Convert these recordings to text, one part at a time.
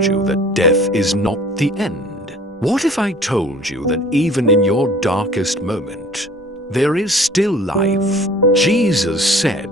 you that death is not the end? What if I told you that even in your darkest moment, there is still life? Jesus said,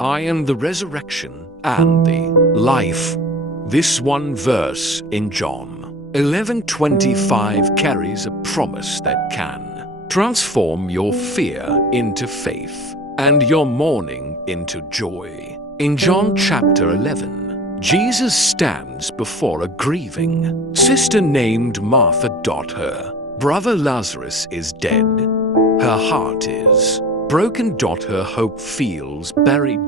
"I am the resurrection and the life." This one verse in John 11:25 carries a promise that can transform your fear into faith and your mourning into joy. In John chapter 11, Jesus stands before a grieving sister named Martha. Her brother Lazarus is dead. Her heart is broken. Her hope feels buried.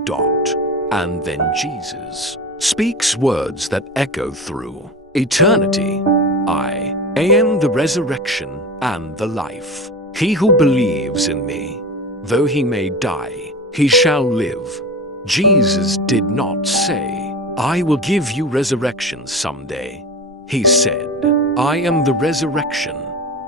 And then Jesus speaks words that echo through eternity. I am the resurrection and the life. He who believes in me, though he may die, he shall live. Jesus did not say, "I will give you resurrection someday." He said, "I am the resurrection,"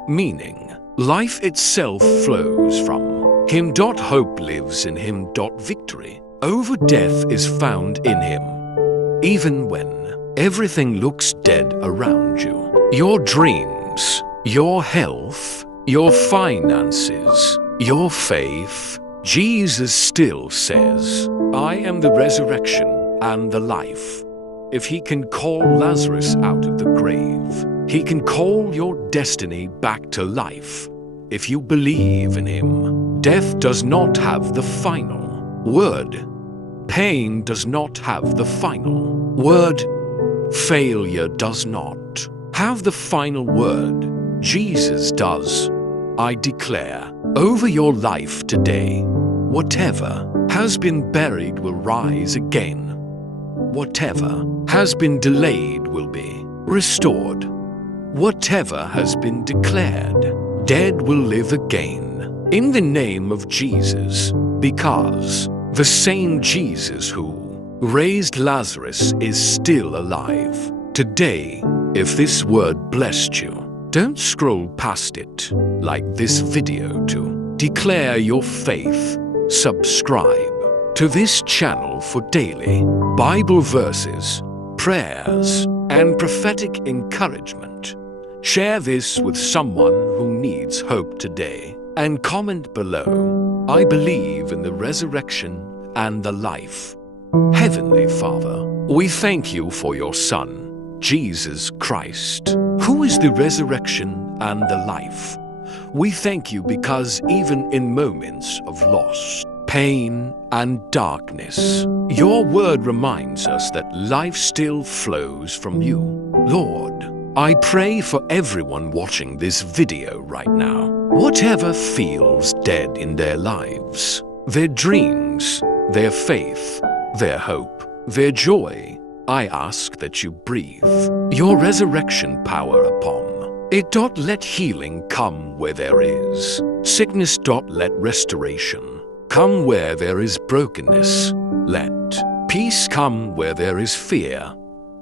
meaning life itself flows from him. Hope lives in him. Victory over death is found in him. Even when everything looks dead around you, your dreams, your health, your finances, your faith, Jesus still says, "I am the resurrection and the life." If he can call Lazarus out of the grave, he can call your destiny back to life. If you believe in him, death does not have the final word. Pain does not have the final word. Failure does not have the final word. Jesus does. I declare over your life today, whatever has been buried will rise again. Whatever has been delayed will be restored. Whatever has been declared dead will live again. In the name of Jesus, because the same Jesus who raised Lazarus is still alive. Today, if this word blessed you, don't scroll past it like this video to declare your faith. Subscribe to this channel for daily Bible verses, prayers, and prophetic encouragement. Share this with someone who needs hope today and comment below, "I believe in the resurrection and the life." Heavenly Father, we thank you for your Son, Jesus Christ, who is the resurrection and the life. We thank you because even in moments of loss, pain, and darkness, your word reminds us that life still flows from you. Lord, I pray for everyone watching this video right now. Whatever feels dead in their lives, their dreams, their faith, their hope, their joy, I ask that you breathe your resurrection power upon it. Let healing come where there is sickness. Let restoration come where there is brokenness. Let peace come where there is fear.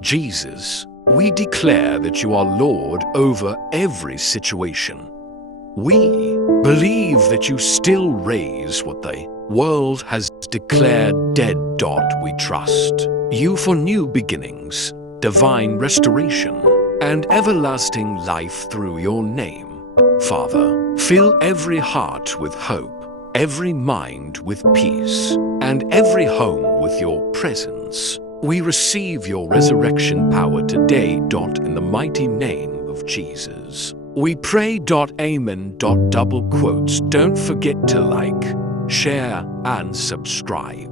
Jesus, we declare that you are Lord over every situation. We believe that you still raise what the world has declared dead. We trust you for new beginnings, divine restoration, and everlasting life through your name. Father, fill every heart with hope, every mind with peace, and every home with your presence. We receive your resurrection power today. In the mighty name of Jesus, we pray. Amen. Double quotes. Don't forget to like, share, and subscribe.